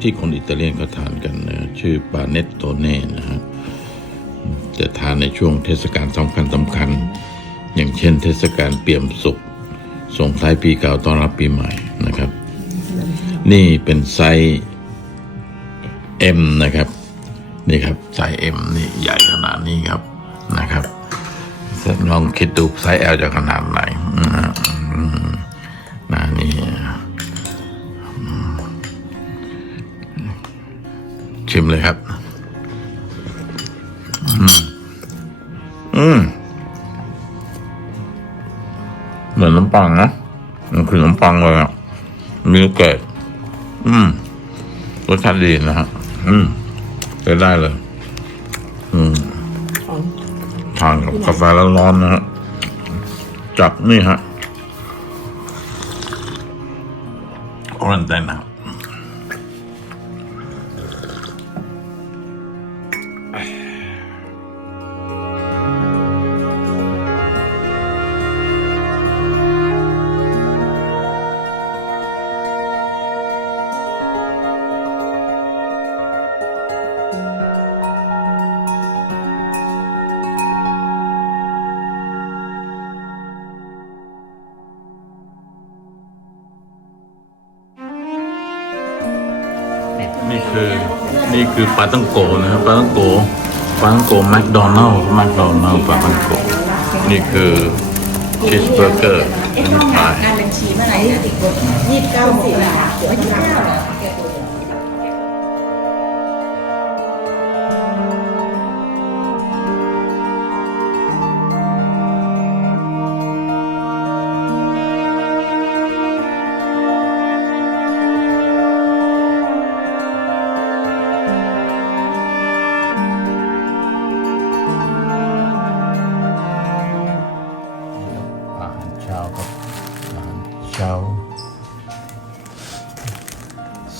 ที่คนอิตาเลียนเขาทานกันนะชื่อปาเนตโตเน่นะฮะจะทานในช่วงเทศกาลสำคัญสำคัญ อย่างเช่น เทศกาลเปี่ยมสุขส่งท้ายปีเก่าต้อนรับปีใหม่นะครับ นี่เป็นไซส์ M นะครับนี่ครับไซส์ M นี่ใหญ่ขนาดนี้ครับนะครับลองคิดดูไซส์ L จะขนาดไหนอืม ชิมเลยครับอืมอืม เหมือนน้ำปังนะมันคือน้ำปังเลยอะมีลูกเกดอืมรสชาติดีนะฮะ อืมใช้ได้เลย อืมทานกับกาแฟร้อนๆนะฮะจากนี่ฮะออรันเตนนะ คือปลาตั้งโกนะครับปลาตั้งโกปลาตั้งโกแมคโดนัลล์แมคโดนัลล์ปลาตั้งโกนี่คือชีสเบอร์เกอร์นี่พายการบัญชีเมื่อไหร่นะยี่สิบเก้าสิบาทเดี๋ยวไม่ได้หรอ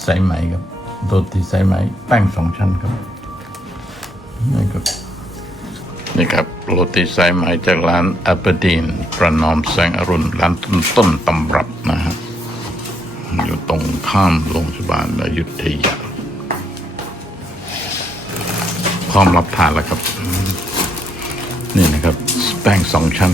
สายไหมครับโรตีสายไหมแป้งสองชั้นครับนี่ครับนี่ครับโรตีสายไหมจากร้านอัปปอร์ดีนประนอมแสงอรุณร้านต้นต้นตำรับนะฮะอยู่ตรงข้ามโรงพยาบาลอยุธยาพร้อมรับทานแล้วครับ นี่นะครับ แป้งสองชั้น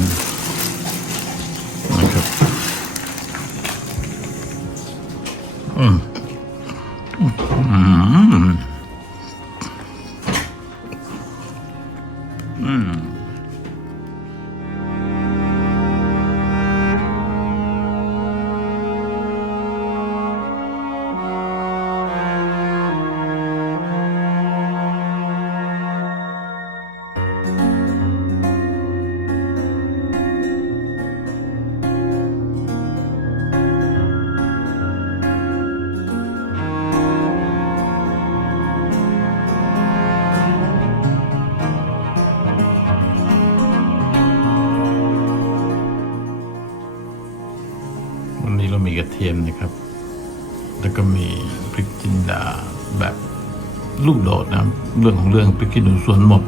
ลูกโดดนะครับเรื่องของเรื่องพริกขี้หนูสวนหมด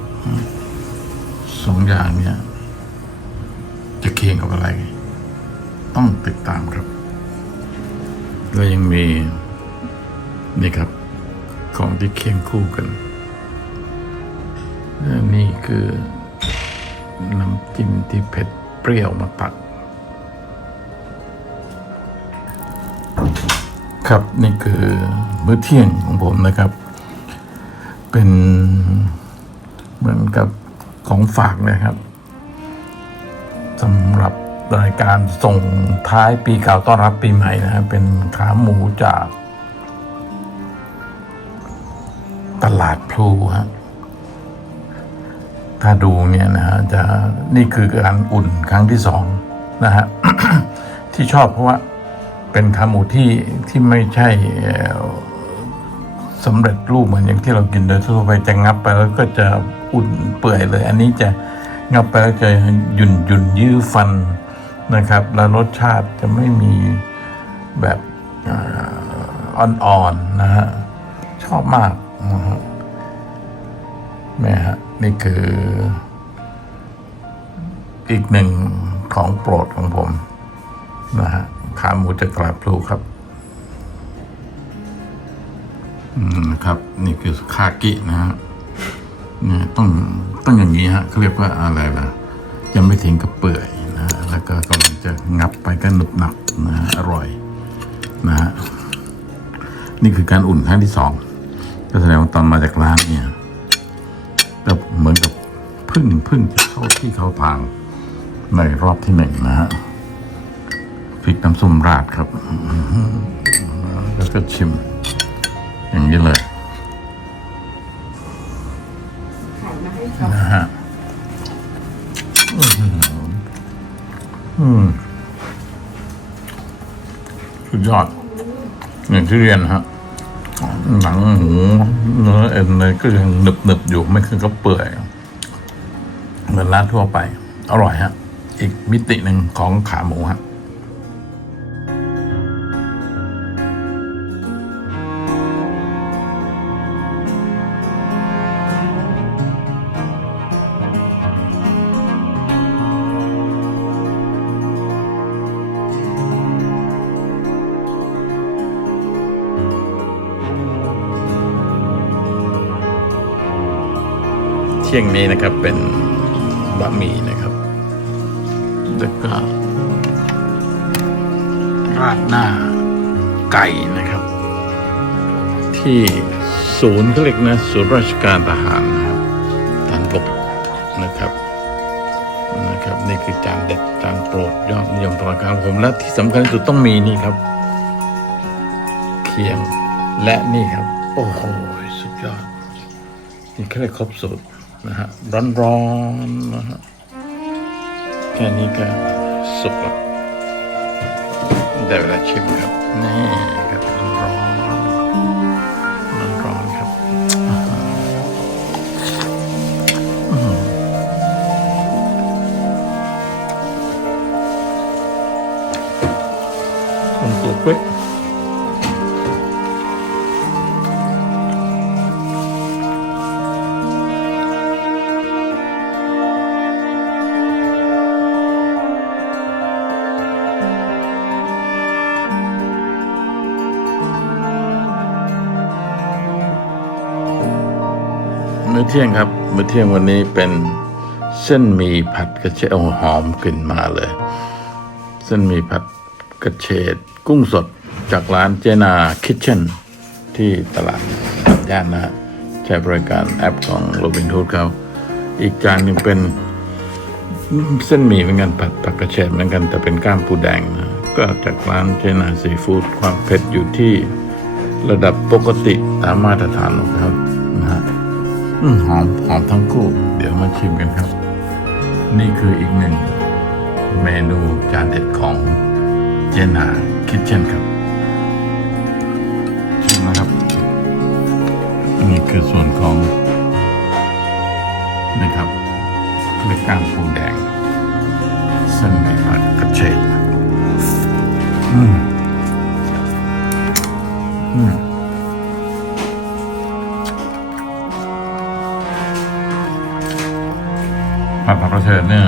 สองอย่างเนี้ยจะเคียงกับอะไร ต้องติดตามครับ แล้วยังมี นี่ครับ ของที่เคียงคู่กันนี่คือน้ำจิ้มที่เผ็ดเปรี้ยวมาตัดครับนี่คือมื้อเที่ยงของผมนะครับ เป็นเหมือนกับของฝากนะครับสำหรับรายการส่งท้ายปีเก่าต้อนรับปีใหม่นะครับเป็นขาหมูจาก ตลาดพลูฮะถ้าดูเนี่ยนะฮะจะนี่คือการอุ่นครั้งที่สองนะฮะที่ชอบเพราะว่าเป็นขาหมูที่ที่ไม่ใช่ สำเร็จรูปเหมือนอย่างที่เรากินโดยทั่วไปจะงับไปแล้วก็จะอุ่นเปื่อยเลย อันนี้จะงับไปแล้วจะหยุ่นหยุ่นยื้อฟันนะครับ แล้วรสชาติจะไม่มีแบบอ่อนๆนะฮะชอบมากนะฮะแม่ฮะนี่คือ อีกหนึ่งของโปรดของผมนะฮะขาหมูจะกราบพลูครับ นะครับ นี่คือคากินะฮะเนี่ยต้องต้องอย่างนี้ฮะเขาเรียกว่าอะไรล่ะ ยังไม่ถึงกับเปื่อยนะแล้วก็กำลังจะงับไปก็หนุบหนับนะอร่อยนะฮะนี่คือการอุ่นครั้งที่สองก็แสดงว่าตอนมาจากร้านเนี่ยก็เหมือนกับพึ่งพึ่งจะเข้าที่เข้าทางในรอบที่หนึ่งนะฮะพริกน้ำส้มราดครับ แล้วก็ชิม อย่างนี้เลยถ่ายมาให้เขานะฮะอื้อหืออืมสุดยอดอย่างที่เรียนฮะหนังหมูเนื้อเอ็นเลยก็ยังหนึบหนึบๆอยู่ไม่คือก็เปื่อยเหมือนร้านทั่วไป อร่อยฮะ อีกมิติหนึ่งของขาหมูฮะ ที่ยงนี้นะครับเป็นบะหมี่นะครับแล้วก็ราดหน้าไก่นะครับ ที่ศูนย์เขาเรียกนะศูนย์ราชการทหารนะครับฐานบกนะครับนะครับนี่คือจานเด็ดจานโปรดยอดนิยมตลอดการผมและที่สำคัญที่สุดต้องมีนี่ครับ เคียงและนี่ครับ โอ้โหสุดยอดนี่แค่ครบสูตร นะฮะร้อนๆนะฮะแค่นี้ก็สุกแล้วได้เวลาชิมครับนี่ครับร้อนๆร้อนๆครับอื้อหือคนตัวเป๊ะ มื้อเที่ยงครับ มื้อเที่ยงวันนี้เป็นเส้นหมี่ผัดกระเฉดหอมกลิ่นมาเลย เส้นหมี่ผัดกระเฉดกุ้งสดจากร้านเจนาคิทเช่นที่ตลาดสัญญานนะฮะใช้บริการแอปของโรบินทูดเขา อีกจานหนึ่งเป็นเส้นหมี่เหมือนกันผัดผักกระเฉดเหมือนกันแต่เป็นก้ามปูแดงนะก็จากร้านเจนาซีฟู้ดความเผ็ดอยู่ที่ระดับปกติตามมาตรฐานของเขานะฮะอืม หอมหอมทั้งคู่ เดี๋ยวมาชิมกันครับ นี่คืออีกหนึ่งเมนูจานเด็ดของเจนาคิทเช่นครับชิมนะครับ นี่คือส่วนของนะครับเล็กก้างปูแดงเส้นหมี่ผัดกระเฉดอืมอืม เฉดเนี่ย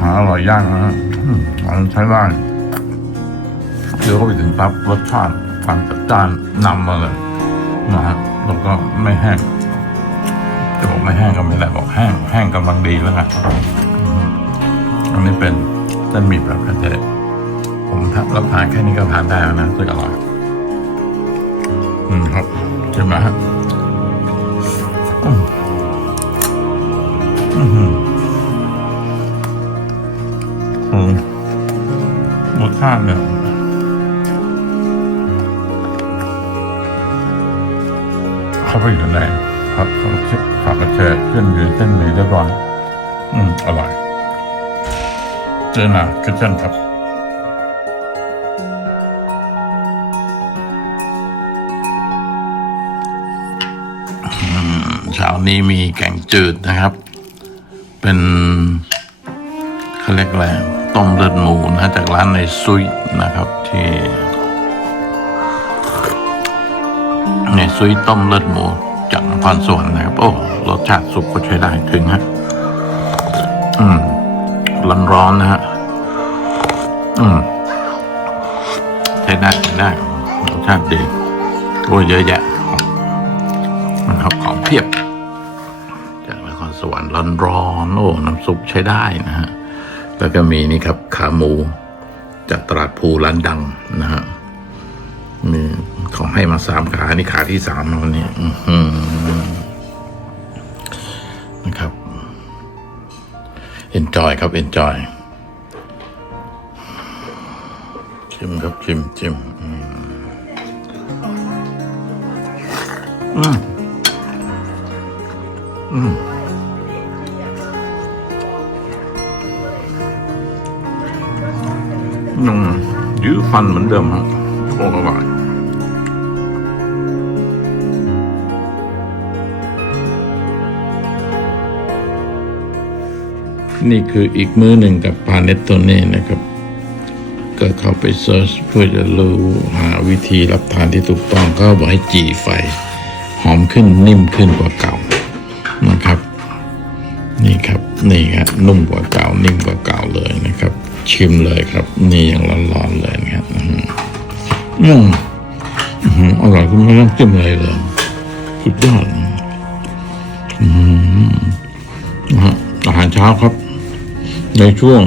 หาอร่อยยากนะฮะอันใช้ได้เดี๋ยวเข้าไปถึงปั๊บรสชาติความจัดจ้านนำมาเลยนะฮะแล้วก็ไม่แห้งจะบอกไม่แห้งก็ไม่ได้บอกแห้งแห้งกำลังดีแล้วนะอืมอันนี้เป็นเส้นหมี่แบบกระเฉดผมทรับทานแค่นี้ก็ทานได้แล้วนะสึกอร่อย อืมครับใช่ไหมฮะอืาติเนี่ยเข้าไปอยู่ในครับเขาเช็คฝากกระเชษเส้นอยู่ในเส้นหมี่เรียบร้อยอืมอร่อยเจอหนาคิทเช่นครับเช้านี้มีแกงจืดนะครับ เป็นเขาเรียกอะไร ต้มเลือดหมูนะจากร้านในซุยนะครับที่ในซุยต้มเลือดหมูจากนครสวรรค์นะครับ โอ้รสชาติสุกก็ใช้ได้ถึงฮะอืมร้อนร้อนๆนะฮะอืมใช้ได้ใช้ได้รสชาติดีโอ้เยอะแยะครับของเพียบ จากนครสวรรค์ร้อนๆโอ้น้ำซุปใช้ได้นะฮะ แล้วก็มีนี่ครับขาหมู จากตลาดภูร้านดังนะฮะมีเขาให้มาสามขานี่ขาที่สามนะวันนี้นะครับ enjoy ครับ enjoy ชิมครับชิมชิมอืมอืม นมยื้อฟันเหมือนเดิมฮะโอ้อร่อยนี่คืออีกมื้อหนึ่งกับพาเนตโตเน่นะครับ ก็เข้าไปเซิร์ชเพื่อจะรู้หาวิธีรับทานที่ถูกต้องก็บอกให้จีไฟ หอมขึ้นนิ่มขึ้นกว่าเก่านะครับ นี่ครับนี่ครับนุ่มกว่าเก่านิ่มกว่าเก่าเลยนะครับ ชิมเลยครับ นี่ยังร้อนๆเลยนะครับอืมอืมอื้อหืออร่อยคุณไม่ต้องจิ้มอะไรเลยสุดยอดอืมนะฮะอาหารเช้าครับ ในช่วง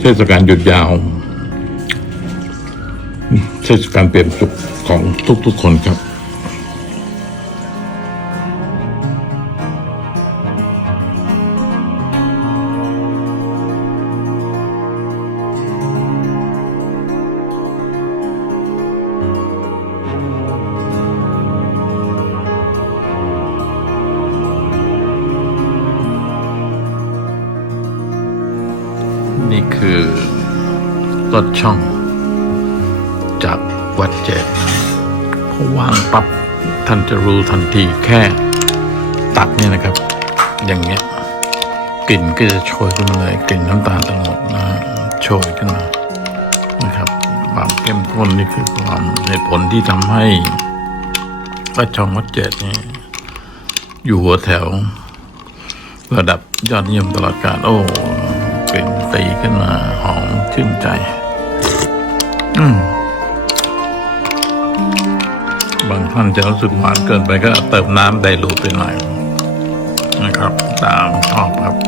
เทศกาลหยุดยาว เทศกาลเปลี่ยนสุขของทุกๆคนครับ จากวัดเจ็ดพอวางปับ๊บท่านจะรู้ทันทีแค่ตักเนี่ยนะครับ อย่างเงี้ยกลิ่นก็จะโชยขึ้นมาเลยกลิ่นน้ำตาลตะโนดนะโชยขึ้นมานะครับความเข้มข้นนี่คือความเหตุผลที่ทำให้วัดช่องวัดเจ็ดนี่อยู่หัวแถว ระดับยอดนิยมตลอดกาลโอ้กลิ่นตีขึ้นมาหอมชื่นใจ อืม บางท่านจะรู้สึกหวานเกินไปก็เติมน้ำไดรูทไปหน่อยนะครับ ตามชอบครับ